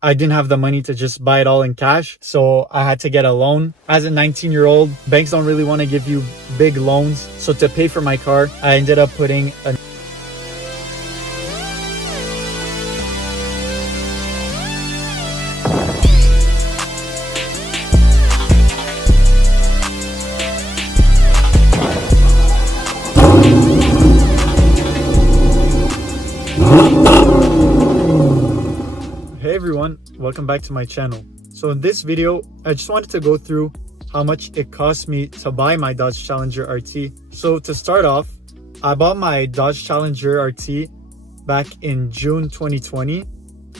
I didn't have the money to just buy it all in cash, so I had to get a loan. As a 19-year-old, banks don't really want to give you big loans. So to pay for my car, I ended up putting a Hey everyone, welcome back to my channel. So in this video, I just wanted to go through how much it cost me to buy my Dodge Challenger RT. So to start off, I bought my Dodge Challenger RT back in June 2020.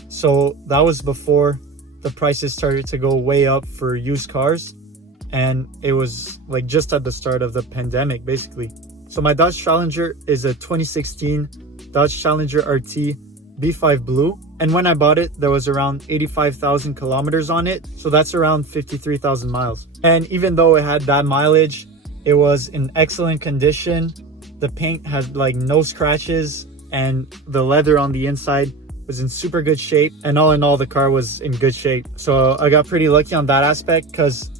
So that was before the prices started to go way up for used cars. And it was like just at the start of the pandemic, basically. So my Dodge Challenger is a 2016 Dodge Challenger RT B5 Blue. And when I bought it, there was around 85,000 kilometers on it. So that's around 53,000 miles. And even though it had that mileage, it was in excellent condition. The paint had like no scratches and the leather on the inside was in super good shape. And all in all, the car was in good shape. So I got pretty lucky on that aspect because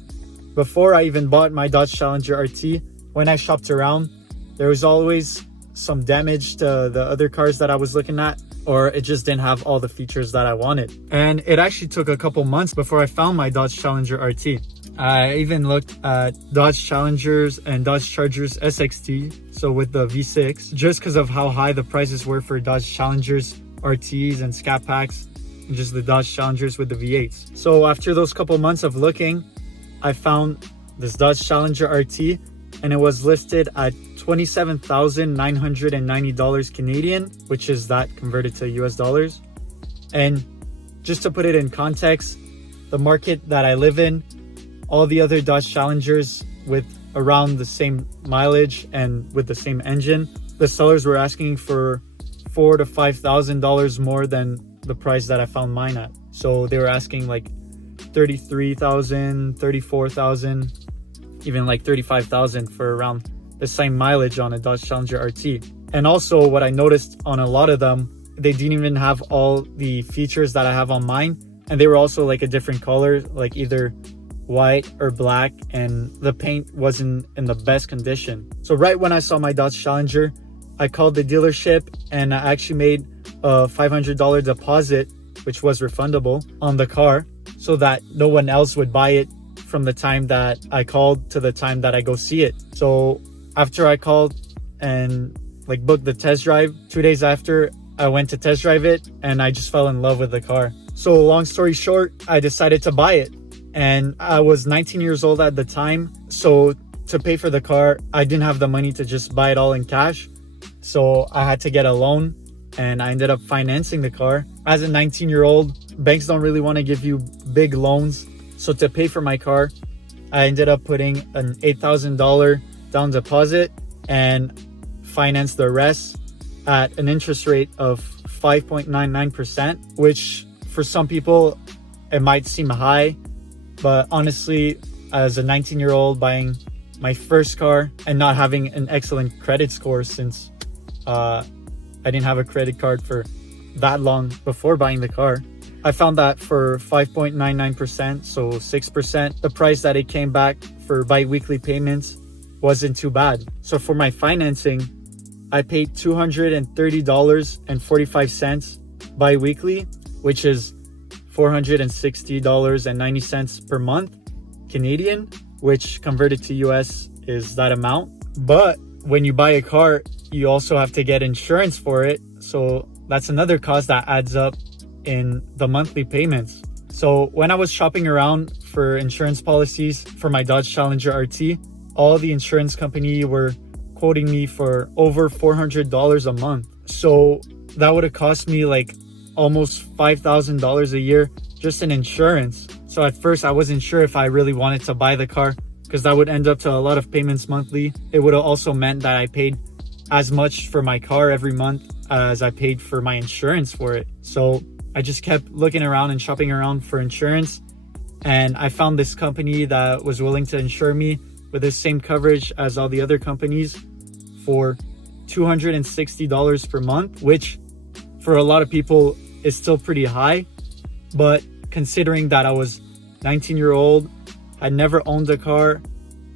before I even bought my Dodge Challenger RT, when I shopped around, there was always some damage to the other cars that I was looking at, or it just didn't have all the features that I wanted. And it actually took a couple months before I found my Dodge Challenger RT. I even looked at Dodge Challengers and Dodge Chargers SXT, so with the V6, just because of how high the prices were for Dodge Challengers RTs and Scat Packs, and just the Dodge Challengers with the V8s. So after those couple months of looking, I found this Dodge Challenger RT, and it was listed at $27,990 Canadian, which is that converted to US dollars. And just to put it in context, the market that I live in, all the other Dodge Challengers with around the same mileage and with the same engine, the sellers were asking for $4,000 to $5,000 more than the price that I found mine at. So they were asking like 33,000, 34,000, even like 35,000 for around the same mileage on a Dodge Challenger RT. And also what I noticed on a lot of them, they didn't even have all the features that I have on mine. And they were also like a different color, like either white or black, and the paint wasn't in the best condition. So right when I saw my Dodge Challenger, I called the dealership and I actually made a $500 deposit, which was refundable, on the car so that no one else would buy it from the time that I called to the time that I go see it. So after I called and like booked the test drive, 2 days after, I went to test drive it and I just fell in love with the car. So long story short, I decided to buy it. And I was 19 years old at the time. So to pay for the car, I didn't have the money to just buy it all in cash. So I had to get a loan and I ended up financing the car. As a 19-year-old, banks don't really want to give you big loans. So to pay for my car, I ended up putting an $8,000 down deposit and financed the rest at an interest rate of 5.99%, which for some people, it might seem high. But honestly, as a 19-year-old buying my first car and not having an excellent credit score since I didn't have a credit card for that long before buying the car, I found that for 5.99%, so 6%, the price that it came back for bi-weekly payments wasn't too bad. So for my financing, I paid $230.45 bi-weekly, which is $460.90 per month Canadian, which converted to US is that amount. But when you buy a car, you also have to get insurance for it. So that's another cost that adds up in the monthly payments. So when I was shopping around for insurance policies for my Dodge Challenger RT, all the insurance company were quoting me for over $400 a month. So that would have cost me like almost $5,000 a year just in insurance. So at first I wasn't sure if I really wanted to buy the car because that would end up to a lot of payments monthly. It would have also meant that I paid as much for my car every month as I paid for my insurance for it. So I just kept looking around and shopping around for insurance, and I found this company that was willing to insure me with the same coverage as all the other companies for $260 per month, which for a lot of people is still pretty high. But considering that I was 19-year-old, I never owned a car,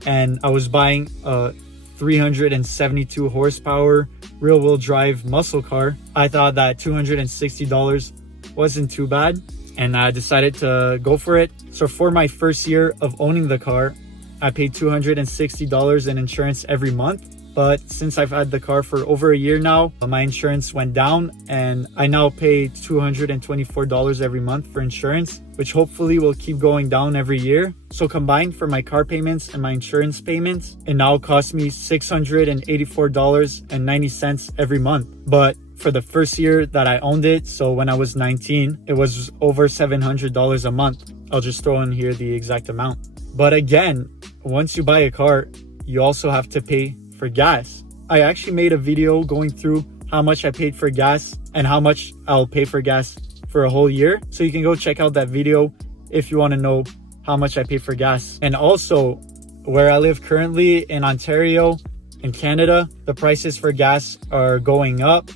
and I was buying a 372 horsepower rear-wheel drive muscle car, I thought that $260 wasn't too bad, and I decided to go for it. So for my first year of owning the car, I paid $260 in insurance every month. But since I've had the car for over a year now, my insurance went down, and I now pay $224 every month for insurance, which hopefully will keep going down every year. So combined for my car payments and my insurance payments, it now costs me $684.90 every month. But for the first year that I owned it, so when I was 19, it was over $700 a month. I'll just throw in here the exact amount. But again, once you buy a car, you also have to pay for gas. I actually made a video going through how much I paid for gas and how much I'll pay for gas for a whole year. So you can go check out that video if you want to know how much I pay for gas. And also, where I live currently in Ontario, in Canada, the prices for gas are going up.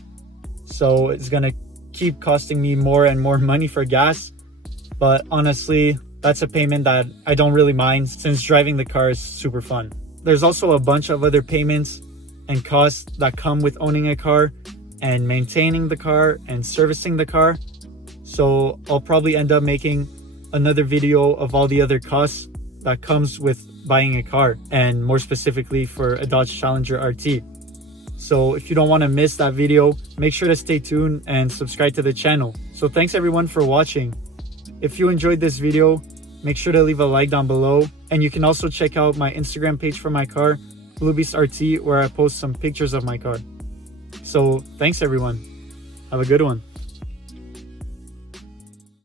So it's gonna keep costing me more and more money for gas. But honestly, that's a payment that I don't really mind, since driving the car is super fun. There's also a bunch of other payments and costs that come with owning a car and maintaining the car and servicing the car. So I'll probably end up making another video of all the other costs that comes with buying a car, and more specifically for a Dodge Challenger RT. So if you don't want to miss that video, make sure to stay tuned and subscribe to the channel. So thanks everyone for watching. If you enjoyed this video, make sure to leave a like down below, and you can also check out my Instagram page for my car, Bluebeast RT, where I post some pictures of my car. So thanks everyone. Have a good one.